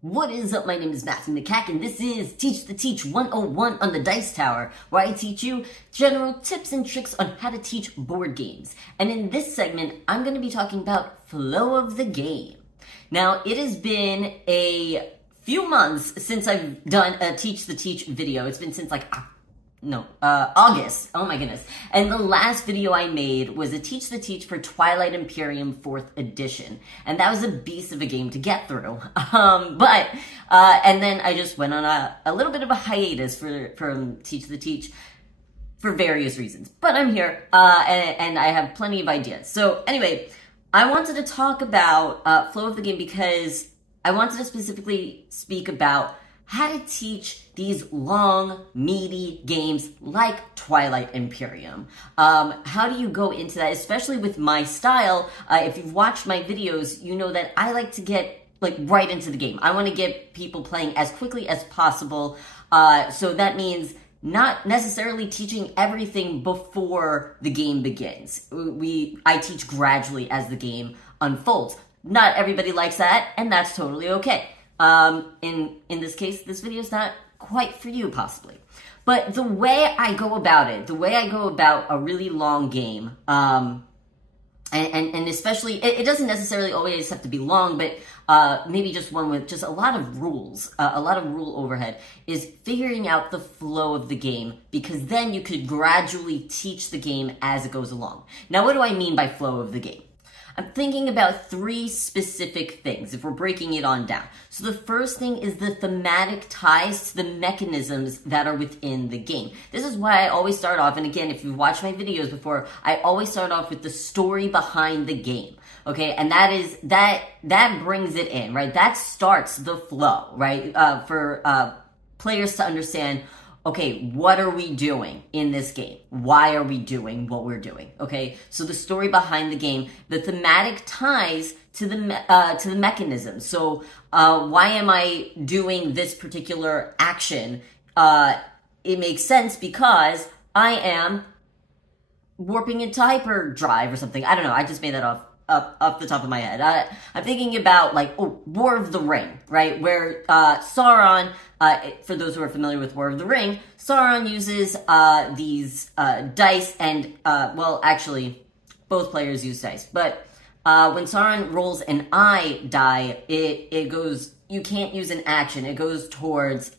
What is up? My name is Makak, and this is Teach the Teach 101 on the Dice Tower, where I teach you general tips and tricks on how to teach board games. And in this segment, I'm going to be talking about flow of the game. Now, it has been a few months since I've done a Teach the Teach video. It's been since August. Oh my goodness. And the last video I made was a Teach the Teach for Twilight Imperium 4th edition. And that was a beast of a game to get through. And then I just went on a little bit of a hiatus from Teach the Teach for various reasons. But I'm here, and I have plenty of ideas. So anyway, I wanted to talk about flow of the game because I wanted to specifically speak about how to teach these long, meaty games like Twilight Imperium. How do you go into that, especially with my style? If you've watched my videos, you know that I like to get right into the game. I want to get people playing as quickly as possible. So that means not necessarily teaching everything before the game begins. I teach gradually as the game unfolds. Not everybody likes that, and that's totally okay. In this case, this video is not quite for you, possibly. But the way I go about it, the way I go about a really long game, and especially, it doesn't necessarily always have to be long, but maybe just one with just a lot of rules, a lot of rule overhead, is figuring out the flow of the game, because then you could gradually teach the game as it goes along. Now, what do I mean by flow of the game? I'm thinking about three specific things, if we're breaking it on down. So the first thing is the thematic ties to the mechanisms that are within the game. This is why I always start off, and again, if you've watched my videos before, I always start off with the story behind the game. Okay, and that brings it in, right? That starts the flow, right? For players to understand, okay, what are we doing in this game? Why are we doing what we're doing? Okay, so the story behind the game, the thematic ties to the mechanism. So why am I doing this particular action? It makes sense because I am warping into hyperdrive or something. I don't know. I just made that off the top of my head. I'm thinking about War of the Ring, right? Where Sauron, for those who are familiar with War of the Ring, Sauron uses these dice and, well, actually, both players use dice. But when Sauron rolls an eye die, it goes, you can't use an action. It goes towards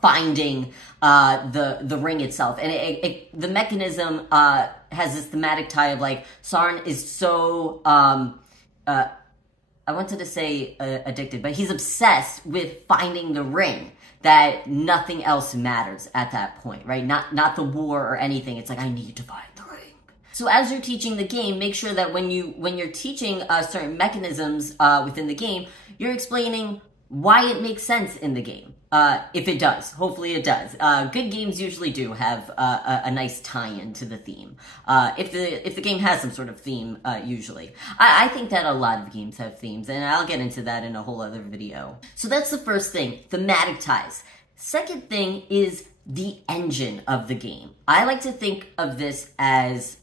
finding the ring itself. And the mechanism has this thematic tie of Sauron is so I wanted to say addicted, but he's obsessed with finding the ring that nothing else matters at that point, right? Not the war or anything. It's I need to find the ring. So as you're teaching the game, make sure that when you're teaching certain mechanisms within the game, you're explaining why it makes sense in the game. If it does. Hopefully it does. Good games usually do have a nice tie-in to the theme. If the game has some sort of theme, usually. I think that a lot of games have themes, and I'll get into that in a whole other video. So that's the first thing, thematic ties. Second thing is the engine of the game. I like to think of this as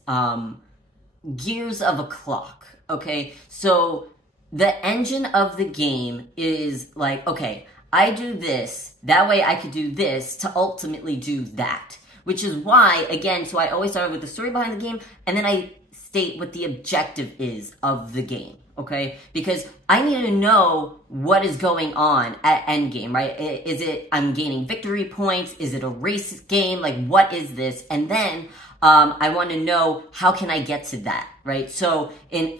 gears of a clock, okay? So the engine of the game is okay, I do this, that way I could do this to ultimately do that. Which is why, again, so I always start with the story behind the game, and then I state what the objective is of the game, okay? Because I need to know what is going on at endgame, right? Is it I'm gaining victory points? Is it a race game? What is this? And then I want to know how can I get to that, right? So,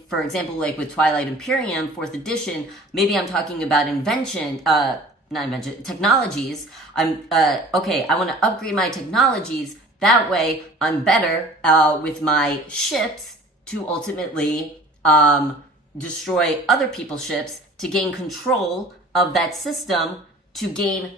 for example, with Twilight Imperium 4th edition, maybe I'm talking about technologies. Okay, I want to upgrade my technologies. That way, I'm better with my ships to ultimately destroy other people's ships to gain control of that system to gain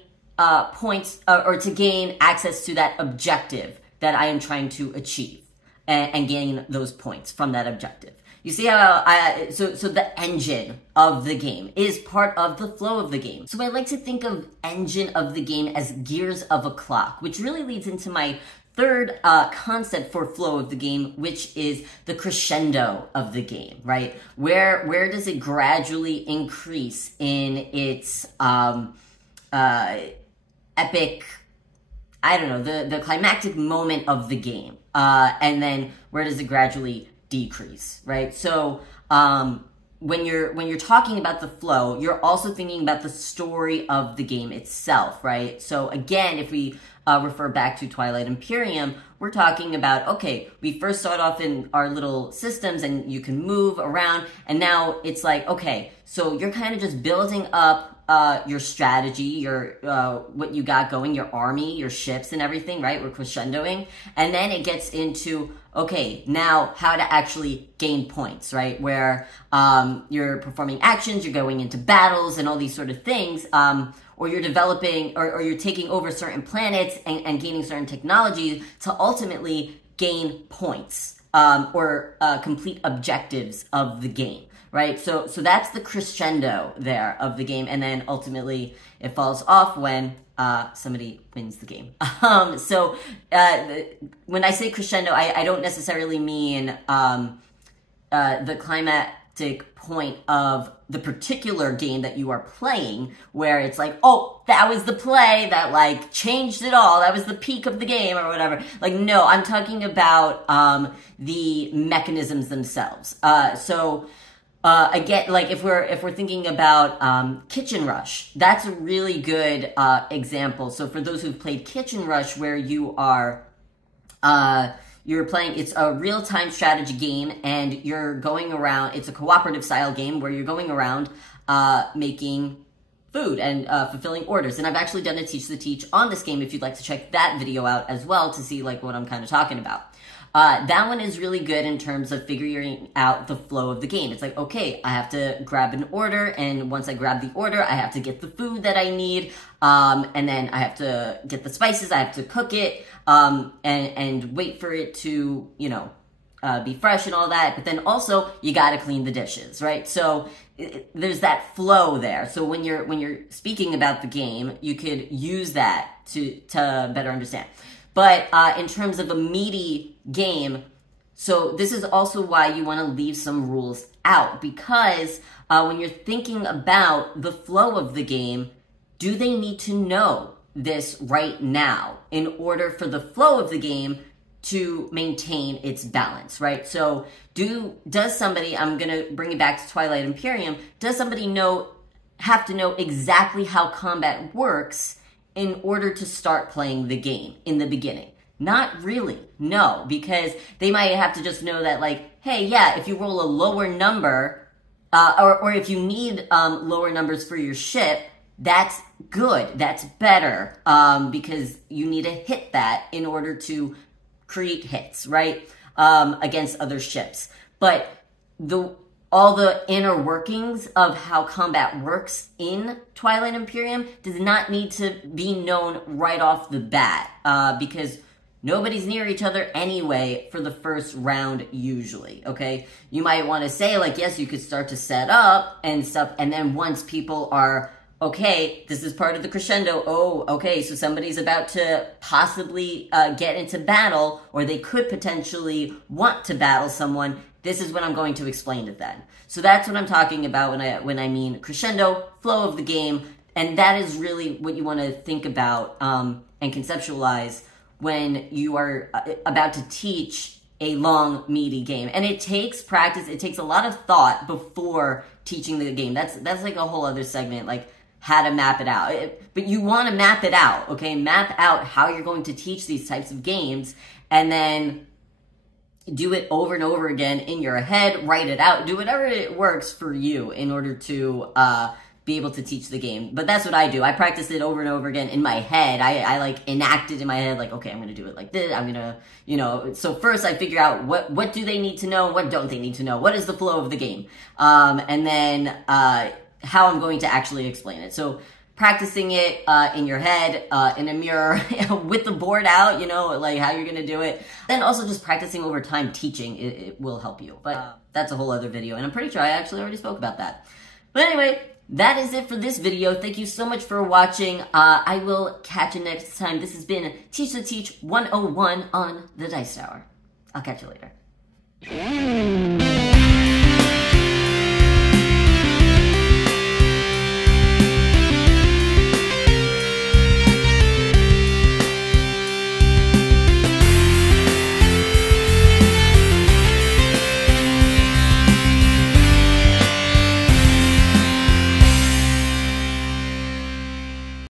points or to gain access to that objective that I am trying to achieve and gain those points from that objective. You see how so the engine of the game is part of the flow of the game. So I like to think of engine of the game as gears of a clock, which really leads into my third concept for flow of the game, which is the crescendo of the game, right? Where does it gradually increase in its epic, I don't know, the climactic moment of the game, and then where does it gradually decrease, right? So when you're talking about the flow, you're also thinking about the story of the game itself, right? So again, if we refer back to Twilight Imperium, we're talking about, okay, we first start off in our little systems and you can move around, and now it's like, okay, so you're kind of just building up your strategy, your what you got going, your army, your ships and everything, right? We're crescendoing. And then it gets into, okay, now how to actually gain points, right? Where you're performing actions, you're going into battles and all these sort of things, or you're developing, or you're taking over certain planets and gaining certain technologies to ultimately gain points, or complete objectives of the game. Right, so that's the crescendo there of the game, and then ultimately it falls off when somebody wins the game. So when I say crescendo, I don't necessarily mean the climactic point of the particular game that you are playing, where it's like, oh, that was the play that like changed it all. That was the peak of the game or whatever. Like, no, I'm talking about the mechanisms themselves. Again, like if we're thinking about Kitchen Rush, that's a really good example. So for those who've played Kitchen Rush, where you are you're playing, it's a real-time strategy game, and you're going around. It's a cooperative style game where you're going around making food and fulfilling orders. And I've actually done a Teach the Teach on this game if you'd like to check that video out as well to see like what I'm kind of talking about. That one is really good in terms of figuring out the flow of the game. It's like, okay, I have to grab an order, and once I grab the order, I have to get the food that I need, and then I have to get the spices, I have to cook it, and wait for it to, you know, be fresh and all that, but then also, you gotta clean the dishes, right? So, there's that flow there. So when you're speaking about the game, you could use that to better understand. But in terms of a meaty game, so this is also why you want to leave some rules out, because when you're thinking about the flow of the game, do they need to know this right now in order for the flow of the game to maintain its balance, right? So does somebody, I'm going to bring it back to Twilight Imperium, does somebody have to know exactly how combat works in order to start playing the game in the beginning? Not really, no, because they might have to just know that, like, hey, yeah, if you roll a lower number, or if you need lower numbers for your ship, that's good, that's better, because you need to hit that in order to create hits, right, against other ships. But all the inner workings of how combat works in Twilight Imperium does not need to be known right off the bat, because nobody's near each other anyway for the first round usually, okay? You might want to say, like, yes, you could start to set up and stuff, and then once people are, okay, this is part of the crescendo, oh, okay, so somebody's about to possibly get into battle, or they could potentially want to battle someone, this is when I'm going to explain it then. So that's what I'm talking about when I mean crescendo, flow of the game, and that is really what you want to think about and conceptualize when you are about to teach a long, meaty game. And it takes practice, it takes a lot of thought before teaching the game. That's like a whole other segment, like how to map it out. But you want to map it out, okay? Map out how you're going to teach these types of games, and then do it over and over again in your head, write it out, do whatever it works for you in order to be able to teach the game. But that's what I do. I practice it over and over again in my head. I like enact it in my head, like, okay, I'm going to do it like this. I'm going to, you know, so first I figure out what do they need to know? What don't they need to know? What is the flow of the game? And then how I'm going to actually explain it. So practicing it in your head, in a mirror, with the board out, you know, like how you're going to do it. Then also just practicing over time teaching, it will help you. But that's a whole other video, and I'm pretty sure I actually already spoke about that. But anyway, That is it for this video. Thank you so much for watching. I will catch you next time. This has been Teach the Teach 101 on the Dice Tower. I'll catch you later.